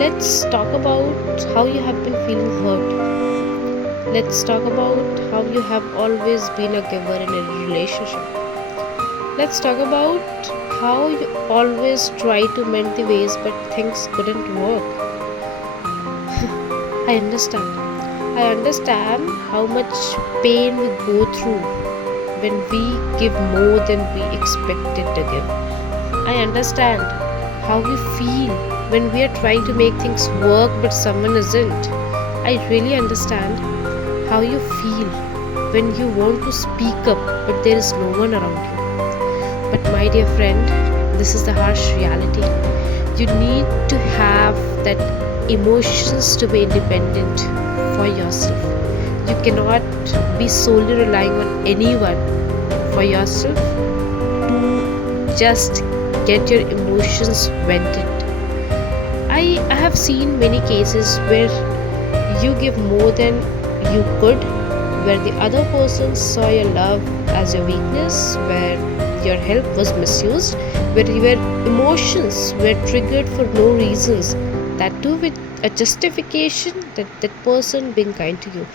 Let's talk about how you have been feeling hurt. Let's talk about how you have always been a giver in a relationship. Let's talk about how you always try to mend the ways but things couldn't work. I understand. I understand how much pain we go through when we give more than we expected to give. I understand how we feel when we are trying to make things work but someone isn't. I really understand how you feel when you want to speak up but there is no one around you. But my dear friend, this is the harsh reality. You need to have that emotions to be independent for yourself. You cannot be solely relying on anyone for yourself to just get your emotions vented. I have seen many cases where you give more than you could, where the other person saw your love as your weakness, where your help was misused, where your emotions were triggered for no reasons, that too with a justification that that person being kind to you.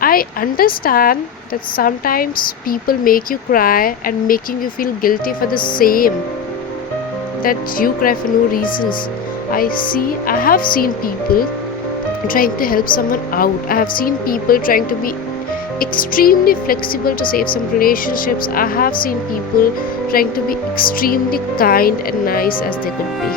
I understand that sometimes people make you cry and making you feel guilty for the same, that you cry for no reasons. I have seen people trying to help someone out. I have seen people trying to be extremely flexible to save some relationships. I have seen people trying to be extremely kind and nice as they could be.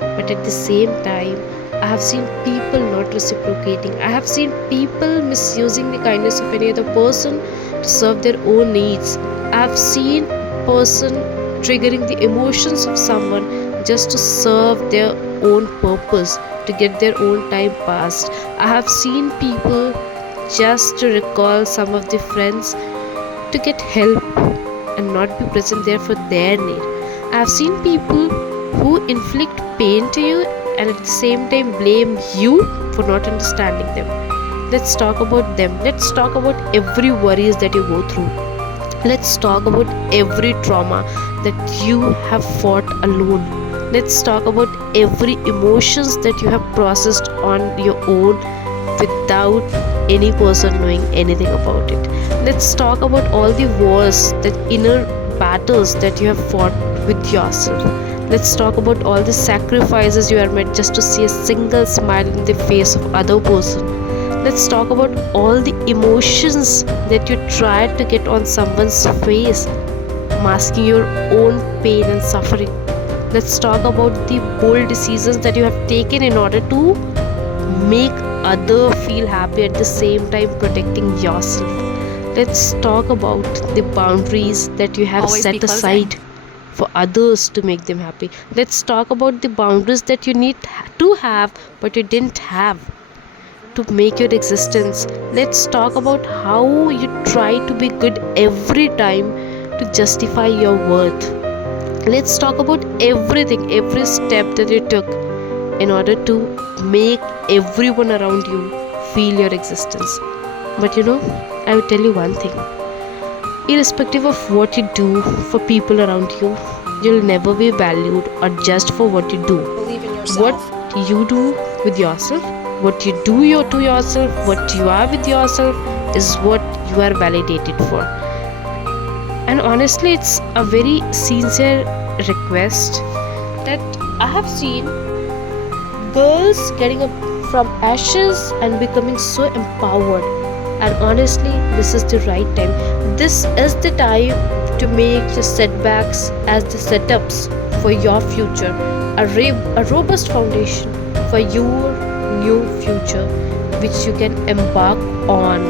But at the same time, I have seen people not reciprocating. I have seen people misusing the kindness of any other person to serve their own needs. I have seen person triggering the emotions of someone just to serve their own purpose, to get their own time passed. I have seen people just to recall some of the friends to get help and not be present there for their need. I have seen people who inflict pain to you and at the same time blame you for not understanding them. Let's talk about them. Let's talk about every worries that you go through. Let's talk about every trauma that you have fought alone. Let's talk about every emotions that you have processed on your own without any person knowing anything about it. Let's talk about all the wars, the inner battles that you have fought with yourself. Let's talk about all the sacrifices you have made just to see a single smile in the face of other person. Let's talk about all the emotions that you tried to get on someone's face, masking your own pain and suffering. Let's talk about the bold decisions that you have taken in order to make other feel happy at the same time protecting yourself. Let's talk about the boundaries that you have set aside for others to make them happy. Let's talk about the boundaries that you need to have but you didn't have to make your existence. Let's talk about how you try to be good every time to justify your worth. Let's talk about everything, every step that you took in order to make everyone around you feel your existence. But I will tell you one thing. Irrespective of what you do for people around you, you'll never be valued or judged for what you do. Believe in yourself. What you do with yourself, what you do to yourself, what you are with yourself is what you are validated for. And honestly, it's a very sincere request that I have seen girls getting up from ashes and becoming so empowered. And honestly, this is the right time. This is the time to make your setbacks as the setups for your future, a robust foundation for your new future which you can embark on.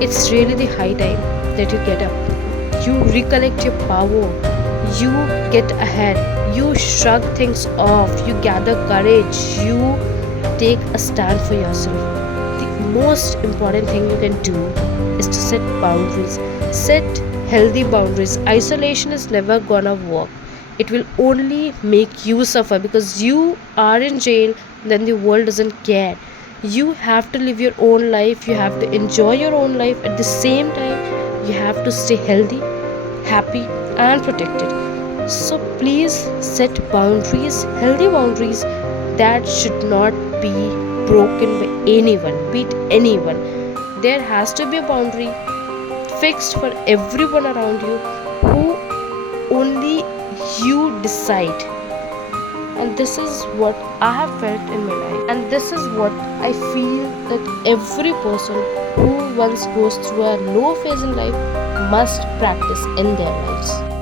It's really the high time that you get up, you recollect your power, you get ahead, you shrug things off, you gather courage, you take a stand for yourself. The most important thing you can do is to set boundaries. Set healthy boundaries. Isolation is never gonna work. It will only make you suffer because you are in jail, then the world doesn't care. You have to live your own life, you have to enjoy your own life. At the same time, you have to stay healthy, happy, and protected. So please set boundaries, healthy boundaries. that should not be broken by anyone, be it anyone. There has to be a boundary fixed for everyone around you, who only you decide. And this is what I have felt in my life, and this is what I feel that every person who once goes through a low phase in life must practice in their lives.